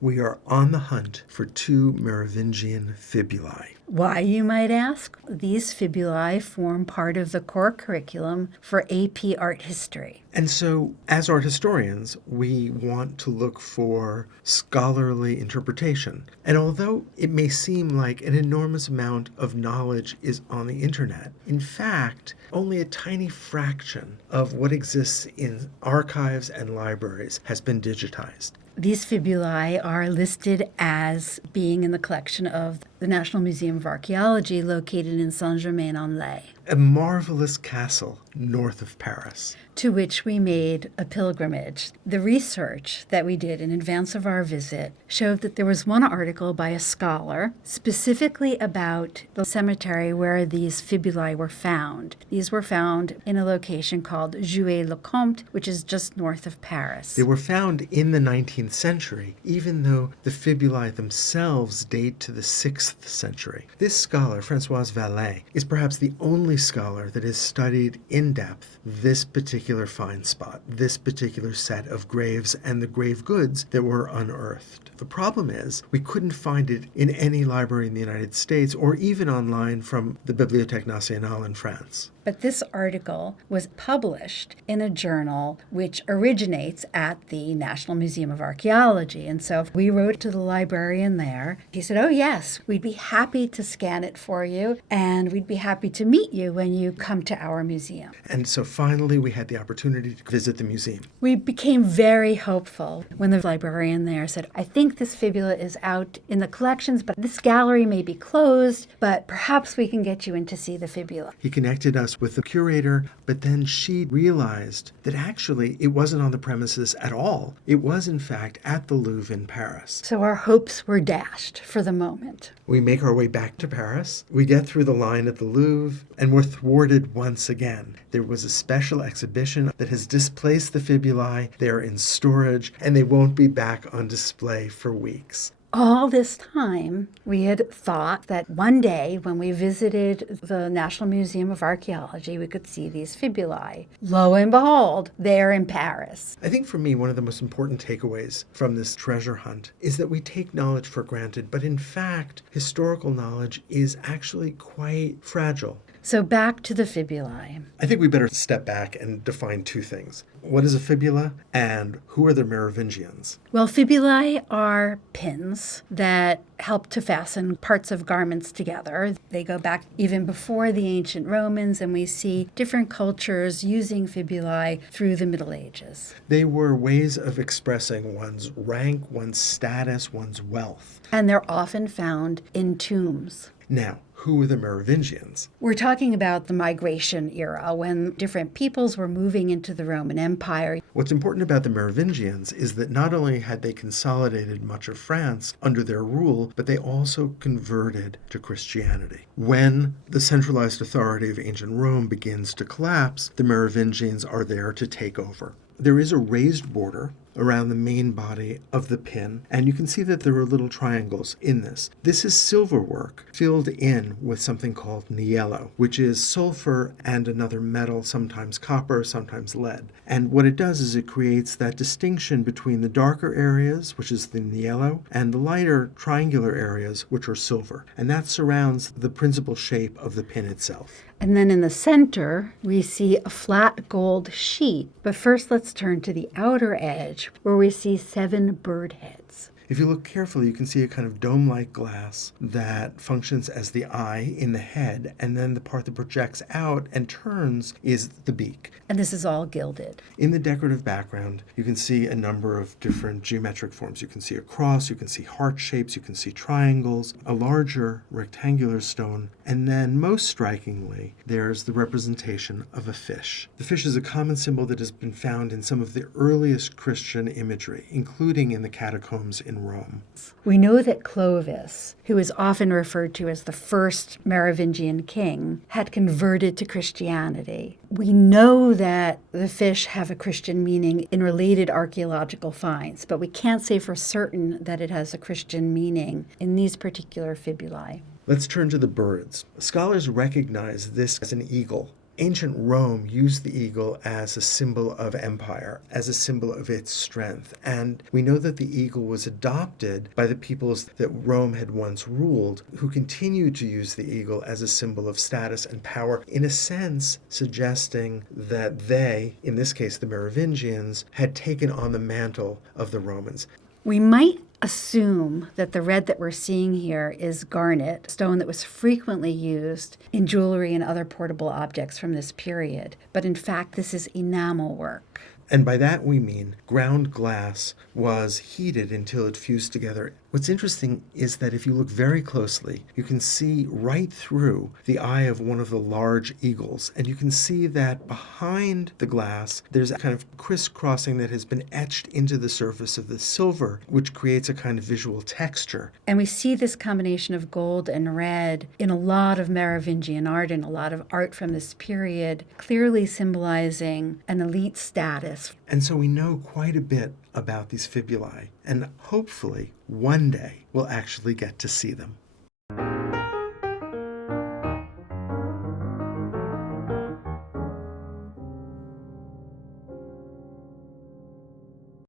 we are on the hunt for two Merovingian fibulae. Why, you might ask? These fibulae form part of the core curriculum for AP Art History. And so, as art historians, we want to look for scholarly interpretation. And although it may seem like an enormous amount of knowledge is on the internet, in fact, only a tiny fraction of what exists in archives and libraries has been digitized. These fibulae are listed as being in the collection of the National Museum of Archaeology located in Saint-Germain-en-Laye, a marvelous castle north of Paris, to which we made a pilgrimage. The research that we did in advance of our visit showed that there was one article by a scholar specifically about the cemetery where these fibulae were found. These were found in a location called Joué-le-Comte, which is just north of Paris. They were found in the 19th century, even though the fibulae themselves date to the 6th century. This scholar, Françoise Vallée, is perhaps the only scholar that has studied in depth this particular find spot, this particular set of graves and the grave goods that were unearthed. The problem is we couldn't find it in any library in the United States or even online from the Bibliothèque Nationale in France. But this article was published in a journal which originates at the National Museum of Archaeology. And so we wrote to the librarian there. He said, "Oh, yes, we'd be happy to scan it for you, and we'd be happy to meet you when you come to our museum." And so finally we had the opportunity to visit the museum. We became very hopeful when the librarian there said, "I think this fibula is out in the collections, but this gallery may be closed, but perhaps we can get you in to see the fibula." He connected us with the curator, but then she realized that actually it wasn't on the premises at all. It was, in fact, at the Louvre in Paris. So our hopes were dashed for the moment. We make our way back to Paris. We get through the line at the Louvre, and we're thwarted once again. There was a special exhibition that has displaced the fibulae. They're in storage, and they won't be back on display for weeks. All this time, we had thought that one day when we visited the National Museum of Archaeology, we could see these fibulae. Lo and behold, they're in Paris. I think for me, one of the most important takeaways from this treasure hunt is that we take knowledge for granted, but in fact, historical knowledge is actually quite fragile. So back to the fibulae. I think we better step back and define two things. What is a fibula, and who are the Merovingians? Well, fibulae are pins that help to fasten parts of garments together. They go back even before the ancient Romans, and we see different cultures using fibulae through the Middle Ages. They were ways of expressing one's rank, one's status, one's wealth. And they're often found in tombs. Now, who were the Merovingians? We're talking about the migration era when different peoples were moving into the Roman Empire. What's important about the Merovingians is that not only had they consolidated much of France under their rule, but they also converted to Christianity. When the centralized authority of ancient Rome begins to collapse, the Merovingians are there to take over. There is a raised border around the main body of the pin, and you can see that there are little triangles in this. This is silver work filled in with something called niello, which is sulfur and another metal, sometimes copper, sometimes lead. And what it does is it creates that distinction between the darker areas, which is the niello, and the lighter triangular areas, which are silver. And that surrounds the principal shape of the pin itself. And then in the center, we see a flat gold sheet. But first, let's turn to the outer edge, where we see 7 bird heads. If you look carefully, you can see a kind of dome-like glass that functions as the eye in the head, and then the part that projects out and turns is the beak. And this is all gilded. In the decorative background, you can see a number of different geometric forms. You can see a cross, you can see heart shapes, you can see triangles, a larger rectangular stone, and then most strikingly, there's the representation of a fish. The fish is a common symbol that has been found in some of the earliest Christian imagery, including in the catacombs in Rome. We know that Clovis, who is often referred to as the first Merovingian king, had converted to Christianity. We know that the fish have a Christian meaning in related archaeological finds, but we can't say for certain that it has a Christian meaning in these particular fibulae. Let's turn to the birds. Scholars recognize this as an eagle. Ancient Rome used the eagle as a symbol of empire, as a symbol of its strength. And we know that the eagle was adopted by the peoples that Rome had once ruled, who continued to use the eagle as a symbol of status and power, in a sense suggesting that they, in this case the Merovingians, had taken on the mantle of the Romans. We might assume that the red that we're seeing here is garnet, stone that was frequently used in jewelry and other portable objects from this period. But in fact, this is enamel work. And by that we mean ground glass was heated until it fused together. What's interesting is that if you look very closely, you can see right through the eye of one of the large eagles. And you can see that behind the glass, there's a kind of crisscrossing that has been etched into the surface of the silver, which creates a kind of visual texture. And we see this combination of gold and red in a lot of Merovingian art and a lot of art from this period, clearly symbolizing an elite status. And so we know quite a bit about these fibulae, and hopefully one day we'll actually get to see them.